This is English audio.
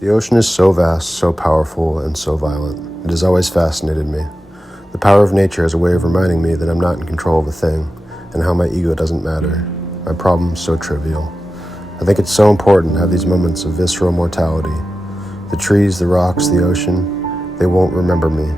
The ocean is so vast, so powerful, and so violent. It has always fascinated me. The power of nature is a way of reminding me that I'm not in control of a thing, and how my ego doesn't matter. My problem's so trivial. I think it's so important to have these moments of visceral mortality. The trees, the rocks, the ocean, they won't remember me.